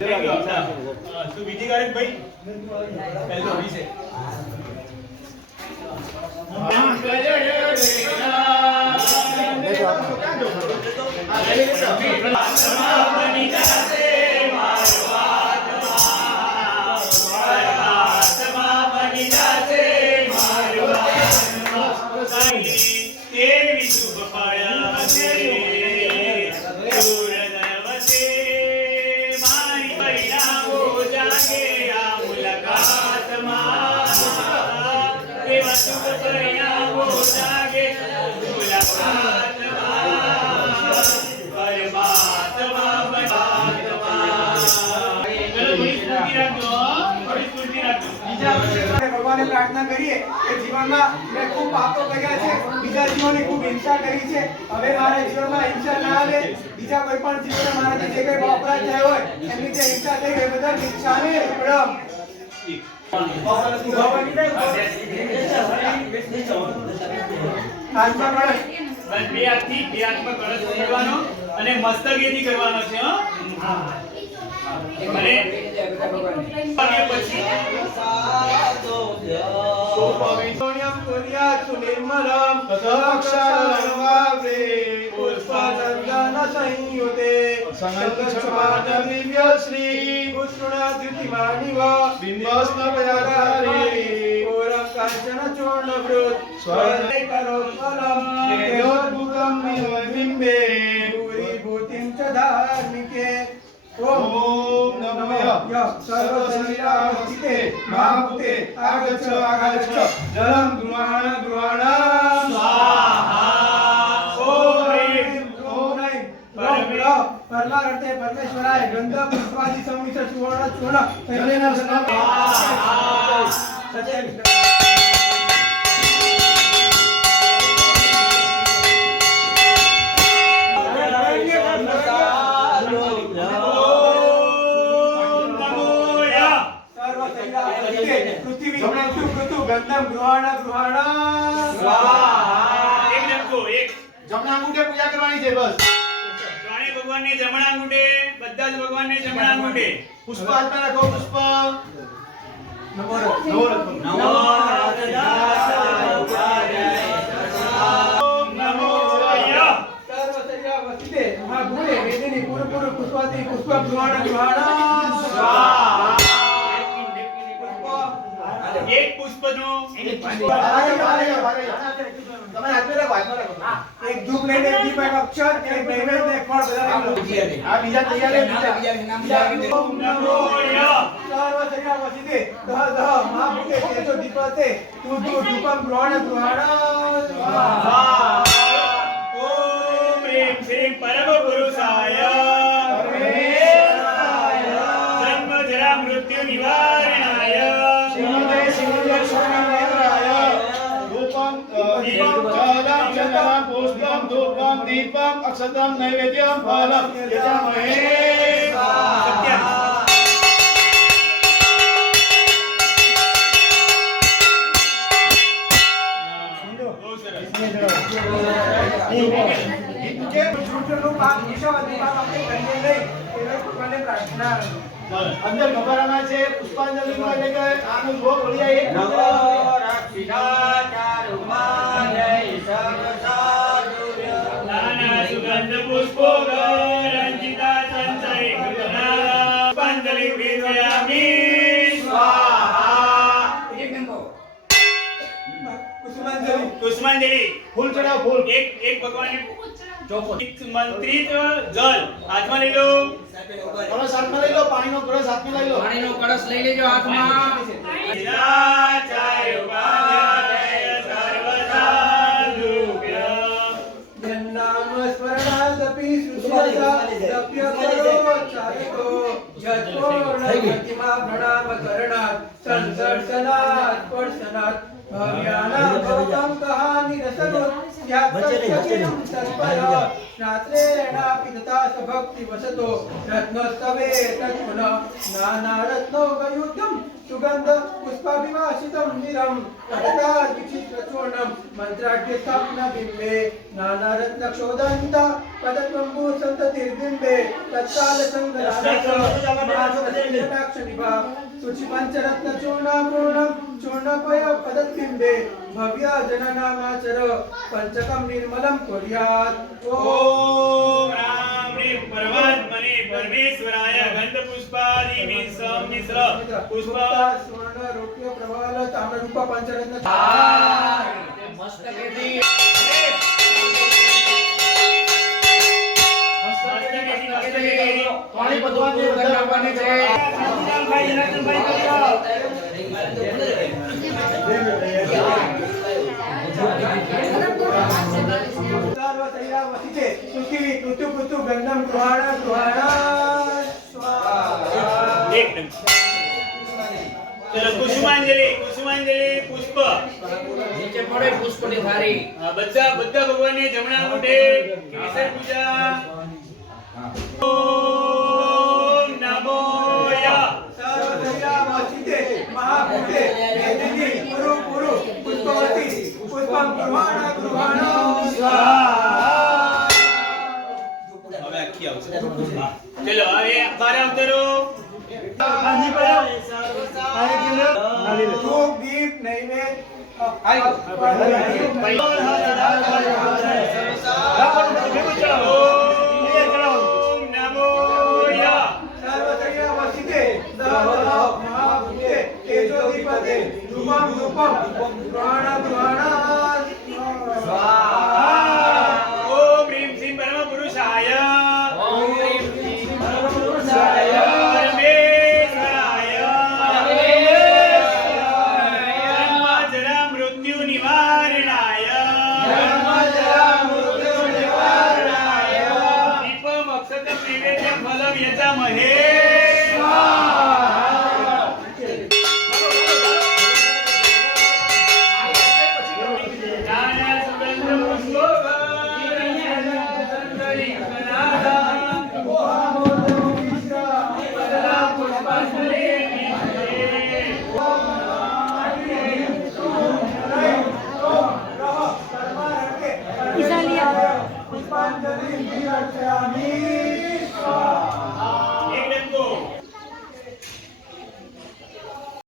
તું બીજી ગાડી ભાઈ પહેલો ભગવાનને પ્રાર્થના કરીએ કે જીવનમાં મેં ખૂબ પાપો કર્યા છે બીજા જીવોની ખૂબ હિંસા કરી છે. હવે મારા જીવનમાં હિંસા ના આવે બીજા કોઈ પણ જીવોને મારાથી જે કંઈ અપરાધ થયો હોય એમની જે હિંસા થઈ એ બધા હિંસાને પ્રમ અને મસ્તકેથી કરવાનો છે હો. અને વાગ્યા પછી સોપવિતોણ્યમ કુર્યાત્સુ નિર્મલમ તદક્ષરવાગ્રે પુષ્પચંદન સંયુતે સંગચ્છમાદમિવ્યશ્રી પુષ્પણાદ્યુતિમાનિવ બિંબસ્મપયાકારી ઓરં ओम नमः सर्वशरीरावस्थिते महाभूते आगच्छ आगच्छ। जलम द्रुवाण द्रुवाण स्वाहा। ओम ओम परलारते परमेश्वराय गंध पुष्पादि समित सुवर्ण चूर्ण सैलेन सदा स्वाहा। सजय પૃથ્વી. પૃથુ પૃથુ ગંધમ ગૃહાણ ગૃહાણ. એક ડંકો, એક. જમણા અંગૂઠે પૂજા કરવાની છે બસ. ત્રણેય ભગવાનને જમણા અંગૂઠે, બધા જ ભગવાનને જમણા અંગૂઠે. પુષ્પ હાથમાં રાખો પુષ્પ. નમો નવો ઓમ નમો યા. સર્વશરીરાવસ્થિતે મહાભૂતે વેદિની પૂર પૂર પુષ્પાદિ પુષ્પ ગૃહાણ ગૃહાણ. એક પુષ્પનો એક ધૂપ લઈને એક દીપ અક્ષર એક નૈવેદ્ય એક ફળ બધા આ બીજા તૈયાર છે, બીજા. ઓમ નમો યા. સર્વશરીરાવસ્થિતે દહ દહ મહાભૂતે તેજો દીપતે તુ તુ ધૂપમ ગૃહાણ ગૃહાણ ઓમ હ્રીમ શ્રીમ પરમ પુરુષાય જન્મ જરા મૃત્યુ નિવારણાય. નિશાવાદી પાપ આપણે કરીએ નહીં એવા ભગવાનને પ્રાર્થના અંદર ગભારામાં છે પુષ્પાંજલિ માટે કે આનું ભોગ બોલી એક પુષ્પાંજલિ ફૂલ ચડાવ ફૂલ એક એક ભગવાનને મંત્રિત જલ હાથમાં લઈ લો કળશ હાથમાં લઈ લો પાણીનો કળશ હાથમાં લઈ લો પાણીનો કળશ લઈ લેજો હાથમાં. ભવ્યાના ભવતમ કહાની રસનો સ્યાત્ સત્યમ તત્પર भक्ति वसतो रत्नस्तवे तत्पुन नानारत्नोपयुक्तं सुगन्ध पुष्पाभिभाषितं निरं अटदाचित्रचूर्णं मन्त्राढ्यस्थापनबिम्बे મંત્રાઢ્ય સ્થાપન બિંબે નાના રત્ન ક્ષોદંત પદત્વંબુ સંતતિ निर्बिम्बे तत्काल संगराक्ष निभा सुचि पंचरत्न चूर्णापूर्णं चूर्णपय पदबिम्बे भव्य जननामाचर पंचकं निर्मलं कुर्यात् ॐ ઓમ રામ રીમ પરમાત્મને પરમેશ્વરાય ગંધ પુષ્પાદિ સમ મિશ્ર પુષ્પ स्वर्ण रौप्य प्रवाल ताम्ररूप पंचरत्न મસ્તકેથી મસ્તકેથી મસ્તકેથી પાણી પધવાની પૂર્ણ કરવાની છે ભાઈ રતનભાઈ કર્યો પુષ્પ. નીચે પડે પુષ્પની વારી હા બધા બધા ભગવાનને જમણા મોઢે કેસર પૂજા. ચલો હવે બાર અવતરો ધૂપ દીપ નૈવેદ્ય ઓમ નમો યા सर्वशैलावसिते दह महाभूते तेजोदीपते धूपं धूपं mentira que a minha.